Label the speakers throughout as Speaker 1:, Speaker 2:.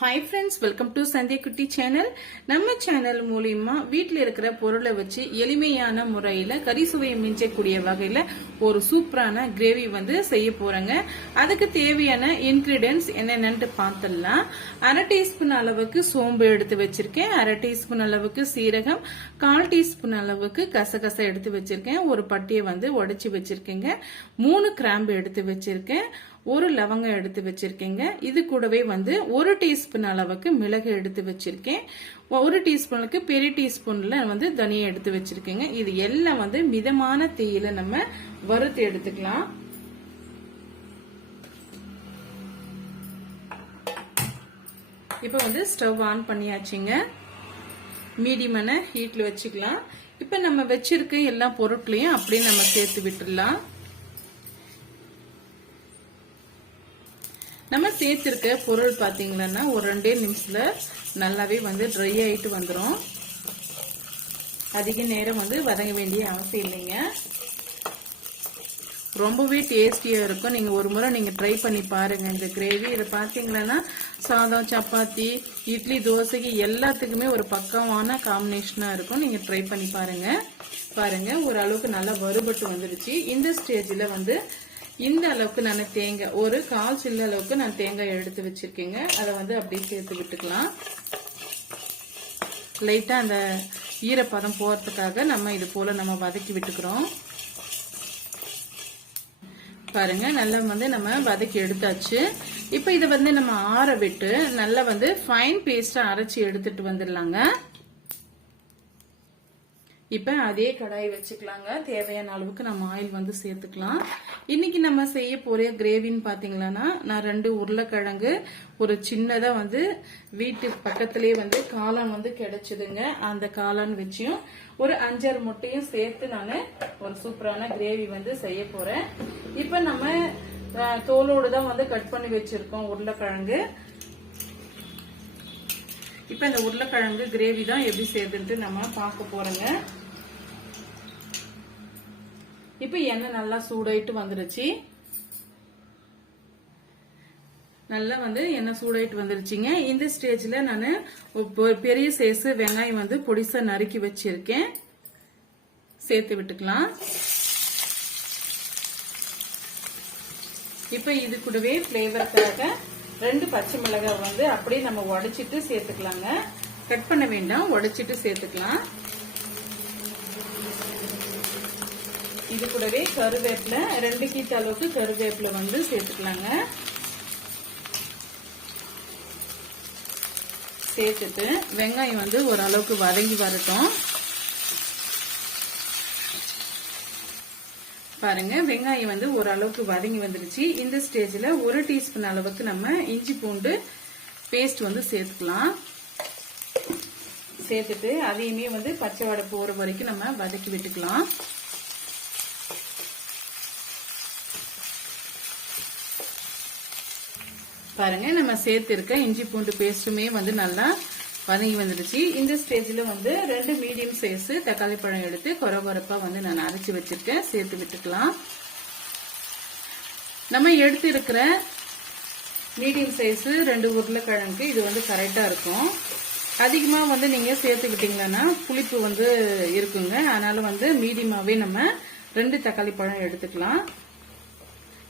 Speaker 1: Hi friends welcome to Sandhya Kutty channel நம்ம channel மூலியமா வீட்டில் இருக்கிற பொருளை வச்சு எளிமையான முறையில் கறி சுவையை மிஞ்சக்கூடிய வகையில் ஒரு சூப்பரான கிரேவி வந்து செய்ய போறேங்க. அதுக்கு தேவையான இன்கிரீடியன்ஸ் என்னென்னு பார்த்துடலாம். அரை டீஸ்பூன் அளவுக்கு சோம்பு எடுத்து வச்சிருக்கேன். அரை டீஸ்பூன் அளவுக்கு சீரகம் கால் டீஸ்பூன் அளவுக்கு கசகசை எடுத்து வச்சிருக்கேன். ஒரு பட்டியை வந்து உடைச்சி வச்சிருக்கேங்க. மூணு கிராம்பு எடுத்து வச்சிருக்கேன். ஒரு லவங்கம் எடுத்து வச்சிருக்கேங்க. இது கூடவே வந்து ஒரு டீஸ்பூன் அளவுக்கு மிளகு எடுத்து வச்சிருக்கேன். ஒரு டீஸ்பூனுக்கு பெரிய டீஸ்பூன்ல வந்து தனியா எடுத்து வச்சிருக்கேங்க. இது எல்லாம் வந்து மிதமான தீயில நம்ம வறுத்து எடுத்துக்கலாம். இப்போ வந்து ஸ்டவ் ஆன் பண்ணியாச்சுங்க. மீடியமான ஹீட்ல வச்சுக்கலாம். இப்போ நம்ம வச்சிருக்க எல்லா பொருட்களையும் அப்படியே நம்ம சேர்த்து விட்டுடலாம். நம்ம சேர்த்துருக்க பொருள் பார்த்தீங்கன்னா ஒரு ரெண்டே நிமிஷத்துல நல்லாவே வந்து ட்ரை ஆயிட்டு வந்துடும் அதிக நேரம் வந்து வதங்க வேண்டிய அவசியம் இல்லைங்க. ரொம்பவே டேஸ்டியாக இருக்கும். நீங்க ஒரு முறை நீங்க ட்ரை பண்ணி பாருங்க இந்த கிரேவி இதை பார்த்தீங்கன்னா சாதம் சப்பாத்தி இட்லி தோசைக்கு எல்லாத்துக்குமே ஒரு பக்கமான காம்பினேஷனா இருக்கும். நீங்க ட்ரை பண்ணி பாருங்க. பாருங்க ஒரு அளவுக்கு நல்லா வறுபட்டு வந்துடுச்சு. இந்த ஸ்டேஜ்ல வந்து இந்த அளவுக்கு நான் தேங்காய் ஒரு கால் சில்லு அளவுக்கு நான் தேங்காய் எடுத்து வச்சிருக்கேங்க. அதை வந்து அப்படியே சேர்த்து விட்டுக்கலாம். லைட்டா அந்த ஈரப்பதம் போறதுக்காக நம்ம இது போல நம்ம வதக்கி விட்டுக்கிறோம். பாருங்க நல்லா வந்து நம்ம வதக்கி எடுத்தாச்சு. இப்போ இதை வந்து நம்ம ஆற விட்டு நல்லா வந்து ஃபைன் பேஸ்டா அரைச்சி எடுத்துட்டு வந்துடலாங்க. இப்போ அதே கடாய் வச்சுக்கலாங்க. தேவையான அளவுக்கு நம்ம ஆயில் வந்து சேர்த்துக்கலாம். இன்னைக்கு நம்ம செய்ய போற கிரேவின்னு பாத்தீங்கன்னா நான் ரெண்டு உருளைக்கிழங்கு ஒரு சின்னதா வந்து வீட்டு பக்கத்திலே வந்து காளான் வந்து கிடைச்சதுங்க. அந்த காளான் வச்சியும் ஒரு அஞ்சாறு முட்டையும் சேர்த்து நான் ஒரு சூப்பரான கிரேவி வந்து செய்ய போறேன். இப்போ நம்ம தோலோடு தான் வந்து கட் பண்ணி வச்சிருக்கோம் உருளைக்கிழங்கு. இப்போ இந்த உருளைக்கிழங்கு கிரேவி தான் எப்படி செய்யுதுன்ட்டு நம்ம பார்க்க போறோங்க. இப்போ எண்ணெய் நல்லா சூடாயிட்டு வந்துருச்சு. நல்லா வந்து எண்ணெய் சூடாயிட்டு வந்துருச்சுங்க. இந்த ஸ்டேஜில் நான் பெரிய சைஸ் வெங்காயம் வந்து பொடிசா நறுக்கி வச்சிருக்கேன். சேர்த்து விட்டுக்கலாம். இப்போ இது கூடவே ஃப்ளேவருக்காக ரெண்டு பச்சை மிளகாய் வந்து அப்படியே நம்ம உடைச்சிட்டு சேர்த்துக்கலாங்க. கட் பண்ண வேண்டாம் உடைச்சிட்டு சேர்த்துக்கலாம். இது கூடவே கருவேப்பிலை ரெண்டு கீத்த அளவுக்கு கருவேப்பிலை வந்து சேர்த்துக்கலாங்க. சேர்த்துட்டு வெங்காயம் வந்து ஓரளவுக்கு வதங்கி வரட்டும். பாருங்க வெங்காயம் வந்து ஓரளவுக்கு வதங்கி வந்துருச்சு. இந்த ஸ்டேஜ்ல ஒரு டீஸ்பூன் அளவுக்கு நம்ம இஞ்சி பூண்டு பேஸ்ட் வந்து சேர்த்துக்கலாம். சேர்த்துட்டு அதையுமே வந்து பச்சை வடை போகிற வரைக்கும் நம்ம வதக்கி விட்டுக்கலாம். பாருங்க நம்ம சேர்த்திருக்க இஞ்சி பூண்டு பேஸ்ட்டுமே வந்து நல்லா வதங்கி வந்துடுச்சு. இந்த ஸ்டேஜில் வந்து ரெண்டு மீடியம் சைஸ் தக்காளி பழம் எடுத்து கொரகொரப்பா வந்து நான் அரைச்சி வச்சிருக்கேன். சேர்த்து விட்டுக்கலாம். நம்ம எடுத்து இருக்கிற மீடியம் சைஸ் ரெண்டு உருளைக்கிழங்கு இது வந்து கரெக்டாக இருக்கும். அதிகமாக வந்து நீங்கள் சேர்த்துக்கிட்டீங்கன்னா புளிப்பு வந்து இருக்குங்க. அதனால வந்து மீடியமாகவே நம்ம ரெண்டு தக்காளி பழம் எடுத்துக்கலாம்.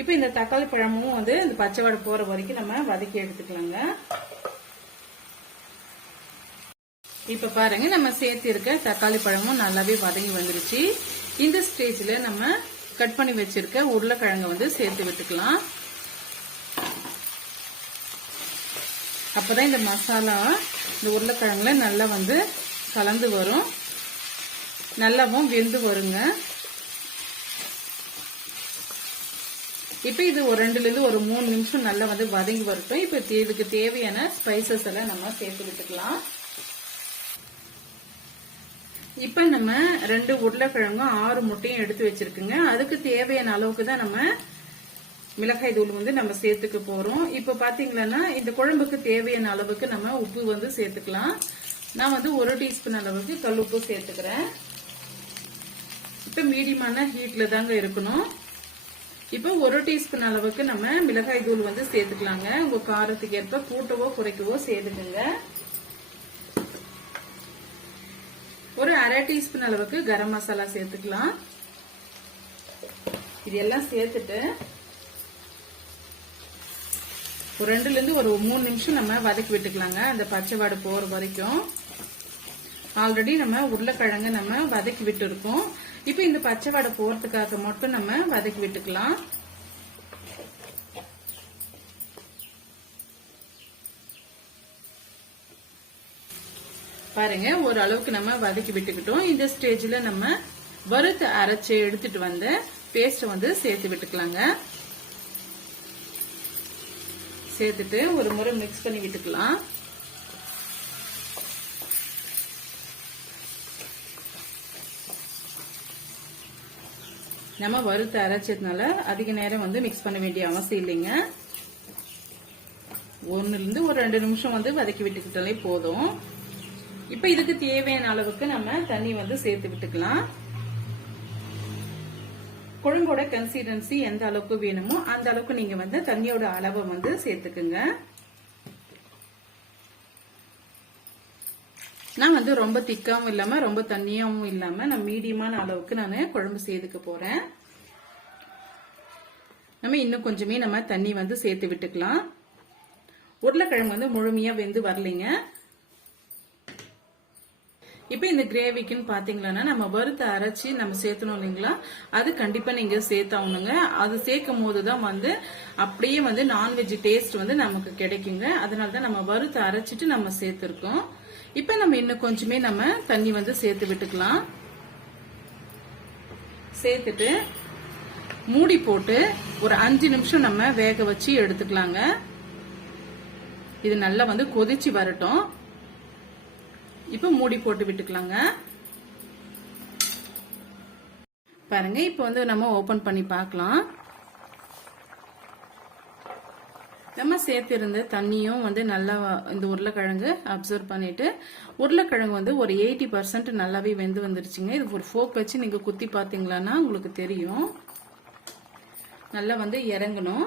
Speaker 1: இப்போ இந்த தக்காளி பழமும் வந்து இந்த பச்சை வடை போற வரைக்கும் நம்ம வதக்கி எடுத்துக்கலாங்க. இப்ப பாருங்க நம்ம சேர்த்து இருக்க தக்காளி பழமும் நல்லாவே வதங்கி வந்துருச்சு. இந்த ஸ்டேஜ்ல நம்ம கட் பண்ணி வச்சிருக்க உருளைக்கிழங்க வந்து சேர்த்து விட்டுக்கலாம். அப்பதான் இந்த மசாலா இந்த உருளைக்கிழங்குல நல்லா வந்து கலந்து வரும். நல்லாவும் வெந்து வருங்க. இப்போ இது ஒரு ரெண்டுலேருந்து ஒரு மூணு நிமிஷம் நல்லா வந்து வதங்கி வரட்டும். இப்போ இதுக்கு தேவையான ஸ்பைசஸ் எல்லாம் நம்ம சேர்த்து விட்டுக்கலாம். இப்போ நம்ம ரெண்டு உருளைக்கிழங்கும் ஆறு முட்டையும் எடுத்து வச்சிருக்குங்க. அதுக்கு தேவையான அளவுக்கு தான் நம்ம மிளகாய் தூள் வந்து நம்ம சேர்த்துக்க போறோம். இப்போ பாத்தீங்கன்னா இந்த குழம்புக்கு தேவையான அளவுக்கு நம்ம உப்பு வந்து சேர்த்துக்கலாம். நான் வந்து ஒரு டீஸ்பூன் அளவுக்கு கல் உப்பு சேர்த்துக்கிறேன். இப்போ மீடியமான ஹீட்ல தாங்க இருக்கணும். இப்போ ஒரு டீஸ்பூன் அளவுக்கு நம்ம மிளகாய் தூள் வந்து சேர்த்துக்கலாங்க. உங்க காரத்துக்கு ஏற்ப கூட்டவோ குறைக்கவோ சேர்த்துக்குங்க. ஒரு அரை டீஸ்பூன் அளவுக்கு கரம் மசாலா சேர்த்துக்கலாம். இது எல்லாம் சேர்த்துட்டு ஒரு ரெண்டுல இருந்து ஒரு மூணு நிமிஷம் நம்ம வதக்கி விட்டுக்கலாங்க. அந்த பச்சை வாடை போற வரைக்கும். ஆல்ரெடி நம்ம உருளைக்கிழங்கு நம்ம வதக்கி விட்டு இருக்கோம் இப்போ இந்த பச்சை வடை போறதுக்காக மட்டும் நம்ம வதக்கி விட்டுக்கலாம். பாருங்க ஒரு அளவுக்கு நம்ம வதக்கி விட்டுக்கிட்டோம். இந்த ஸ்டேஜ்ல நம்ம வறுத்து அரைச்சு எடுத்துட்டு வந்த பேஸ்ட் வந்து சேர்த்து விட்டுக்கலாங்க. சேர்த்துட்டு ஒரு முறை மிக்ஸ் பண்ணி விட்டுக்கலாம். நம்ம வறுத்து அரைச்சதுனால அதிக நேரம் வந்து மிக்ஸ் பண்ண வேண்டிய அவசியம் இல்லைங்க. ஒன்னுல இருந்து ஒரு ரெண்டு நிமிஷம் வந்து வதக்கி விட்டுக்கிட்டாலே போதும். இப்போ இதுக்கு தேவையான அளவுக்கு நம்ம தண்ணி வந்து சேர்த்து விட்டுக்கலாம். குழம்போட கன்சிஸ்டன்சி எந்த அளவுக்கு வேணுமோ அந்த அளவுக்கு நீங்க வந்து தண்ணியோட அளவை வந்து சேர்த்துக்குங்க. நான் வந்து ரொம்ப திக்காவும் இல்லாம ரொம்ப தண்ணியாவும் இல்லாம நான் மீடியமான அளவுக்கு நான் குழம்பு சேர்த்துக்க போறேன். நம்ம இன்னும் கொஞ்சமே நம்ம தண்ணி வந்து சேர்த்து விட்டுக்கலாம். உருளைக்கிழங்கு வந்து முழுமையா வெந்து வரலைங்க. இப்போ இந்த கிரேவிக்குன்னு பாத்தீங்களா நம்ம வறுத்து அரைச்சி நம்ம சேர்த்தணும் இல்லைங்களா? அது கண்டிப்பா நீங்க சேர்த்தாகணுங்க. அது சேர்க்கும் போது தான் வந்து அப்படியே வந்து நான்வெஜ் டேஸ்ட் வந்து நமக்கு கிடைக்குங்க. அதனால தான் நம்ம வறுத்து அரைச்சிட்டு நம்ம சேர்த்திருக்கோம். இப்போ நம்ம இன்னும் கொஞ்சமே நம்ம தண்ணி வந்து சேர்த்து விட்டுக்கலாம். சேர்த்துட்டு மூடி போட்டு ஒரு அஞ்சு நிமிஷம் நம்ம வேக வச்சு எடுத்துக்கலாங்க. இது நல்லா வந்து கொதிச்சு வரட்டும். இப்போ மூடி போட்டு விட்டுக்கலாங்க. பாருங்க இப்போ வந்து நம்ம ஓபன் பண்ணி பார்க்கலாம். நம்ம சேர்த்திருந்த தண்ணியும் வந்து நல்லா இந்த உருளைக்கிழங்கு அப்சர்வ் பண்ணிட்டு உருளைக்கிழங்கு வந்து ஒரு எயிட்டி பர்சன்ட் நல்லாவே வெந்து வந்துருச்சுங்க. இது ஒரு ஃபோக் வச்சு நீங்க குத்தி பார்த்தீங்களான்னா உங்களுக்கு தெரியும். நல்லா வந்து இறங்கணும்.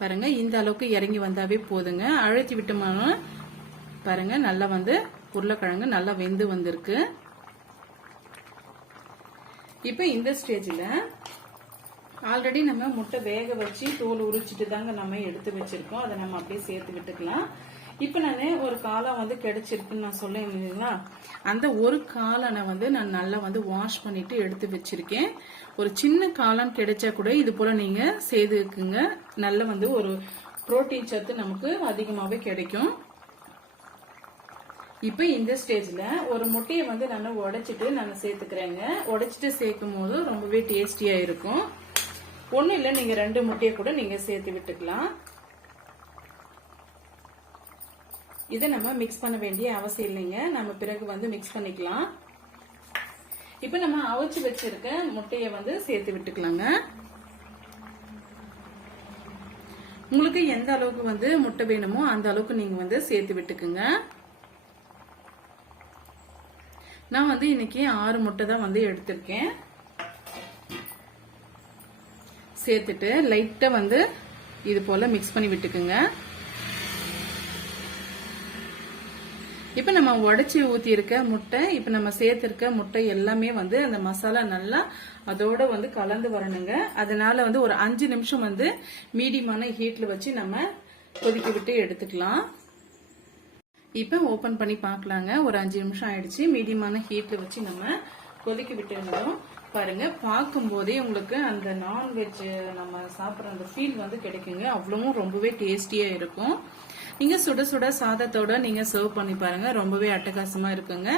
Speaker 1: பாருங்க இந்த அளவுக்கு இறங்கி வந்தாவே போதுங்க. அழுத்தி விட்டோம்னா பாருங்க நல்லா வந்து உருளைக்கிழங்கு நல்லா வெந்து வந்திருக்கு. இப்போ இந்த ஸ்டேஜில் ஆல்ரெடி நம்ம முட்டை வேக வச்சு தோல் உரிச்சிட்டு தாங்க நம்ம எடுத்து வச்சிருக்கோம். அதை நம்ம அப்படியே சேர்த்து விட்டுக்கலாம். இப்போ நான் ஒரு காலம் வந்து கிடைச்சிருக்குன்னு நான் சொல்லேன் இல்லைங்களா? அந்த ஒரு காலனை வந்து நான் நல்லா வந்து வாஷ் பண்ணிட்டு எடுத்து வச்சிருக்கேன். ஒரு சின்ன காலம் கிடைச்சா கூட இது போல நீங்க செய்துக்குங்க. நல்ல வந்து ஒரு புரோட்டீன் சத்து நமக்கு அதிகமாகவே கிடைக்கும். இப்போ இந்த ஸ்டேஜ்ல ஒரு முட்டையை வந்து நான் உடைச்சிட்டு நான் சேர்த்துக்கிறேங்க. உடைச்சிட்டு சேர்க்கும் போது ரொம்பவே டேஸ்டியா இருக்கும். ஒன்றும் இல்லை நீங்க ரெண்டு முட்டையை கூட நீங்க சேர்த்து விட்டுக்கலாம். இதை நம்ம மிக்ஸ் பண்ண வேண்டிய அவசியம் இல்லைங்க. நம்ம பிறகு வந்து மிக்ஸ் பண்ணிக்கலாம். இப்போ நம்ம அவிச்சு வச்சிருக்க முட்டையை வந்து சேர்த்து விட்டுக்கலாங்க. உங்களுக்கு எந்த அளவுக்கு வந்து முட்டை வேணுமோ அந்த அளவுக்கு நீங்க வந்து சேர்த்து விட்டுக்குங்க. நான் வந்து இன்னைக்கு ஆறு முட்டை தான் வந்து எடுத்திருக்கேன். சேர்த்துட்டு லைட்டா வந்து இது போல மிக்ஸ் பண்ணி விட்டுக்குங்க. இப்போ நம்ம உடச்சி ஊத்தி இருக்க முட்டை இப்போ நம்ம சேர்த்திருக்க முட்டை எல்லாமே வந்து அந்த மசாலா நல்லா அதோட வந்து கலந்து வரணுங்க. அதனால வந்து ஒரு அஞ்சு நிமிஷம் வந்து மீடியமான ஹீட்ல வச்சு நம்ம கொதிக்க விட்டு எடுத்துக்கலாம். இப்போ ஓப்பன் பண்ணி பார்க்கலாங்க. ஒரு அஞ்சு நிமிஷம் ஆயிடுச்சு. மீடியமான ஹீட்டில் வச்சு நம்ம கொதிக்க விட்டுருந்தோம் பாருங்க பார்க்கும் போதே உங்களுக்கு அந்த நான்வெஜ் நம்ம சாப்பிட்ற அந்த ஃபீல் வந்து கிடைக்குங்க. அவ்வளவும் ரொம்பவே டேஸ்டியாக இருக்கும். நீங்கள் சுட சுட சாதத்தோட நீங்கள் சர்வ் பண்ணி பாருங்கள் ரொம்பவே அட்டகாசமாக இருக்குங்க.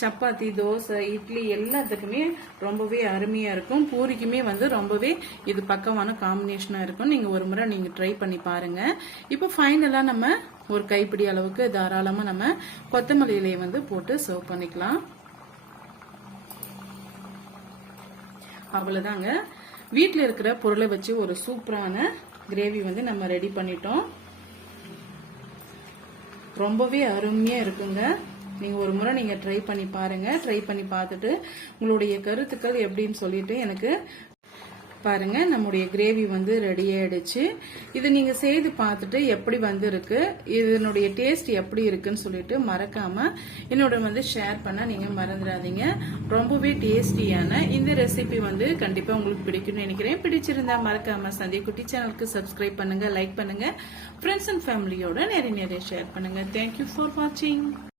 Speaker 1: சப்பாத்தி தோசை இட்லி எல்லாத்துக்குமே ரொம்பவே அருமையாக இருக்கும். பூரிக்குமே வந்து ரொம்பவே இது பக்கமான காம்பினேஷனாக இருக்கும். நீங்கள் ஒரு முறை நீங்கள் ட்ரை பண்ணி பாருங்கள் இப்போ ஃபைனலாக நம்ம ஒரு கைப்பிடி அளவுக்கு தாராளமாக நம்ம கொத்தமல்லி இலையை வந்து போட்டு சர்வ் பண்ணிக்கலாம். அவ்வளோதாங்க வீட்டில் இருக்கிற பொருளை வச்சு ஒரு சூப்பரான கிரேவி வந்து நம்ம ரெடி பண்ணிட்டோம். ரொம்பவே அருமையா இருக்குங்க. நீங்க ஒரு முறை நீங்க ட்ரை பண்ணி பாருங்க. ட்ரை பண்ணி பார்த்துட்டு உங்களுடைய கருத்துக்கள் எப்படின்னு சொல்லிட்டு எனக்கு பாருங்க நம்முடைய கிரேவி வந்து ரெடி ஆயிடுச்சு. இது நீங்க செய்து பார்த்துட்டு எப்படி வந்திருக்கு இதனுடைய டேஸ்ட் எப்படி இருக்குன்னு சொல்லிட்டு மறக்காம என்னோட வந்து ஷேர் பண்ண நீங்க மறந்துடாதீங்க. ரொம்பவே டேஸ்டியான இந்த ரெசிபி வந்து கண்டிப்பா உங்களுக்கு பிடிக்கும்னு நினைக்கிறேன். பிடிச்சிருந்தா மறக்காம சந்தை குட்டி சேனலுக்கு சப்ஸ்கிரைப் பண்ணுங்க லைக் பண்ணுங்க. ஃப்ரெண்ட்ஸ் அண்ட் ஃபேமிலியோட நிறைய நிறைய ஷேர் பண்ணுங்க. தேங்க்யூ ஃபார் வாட்சிங்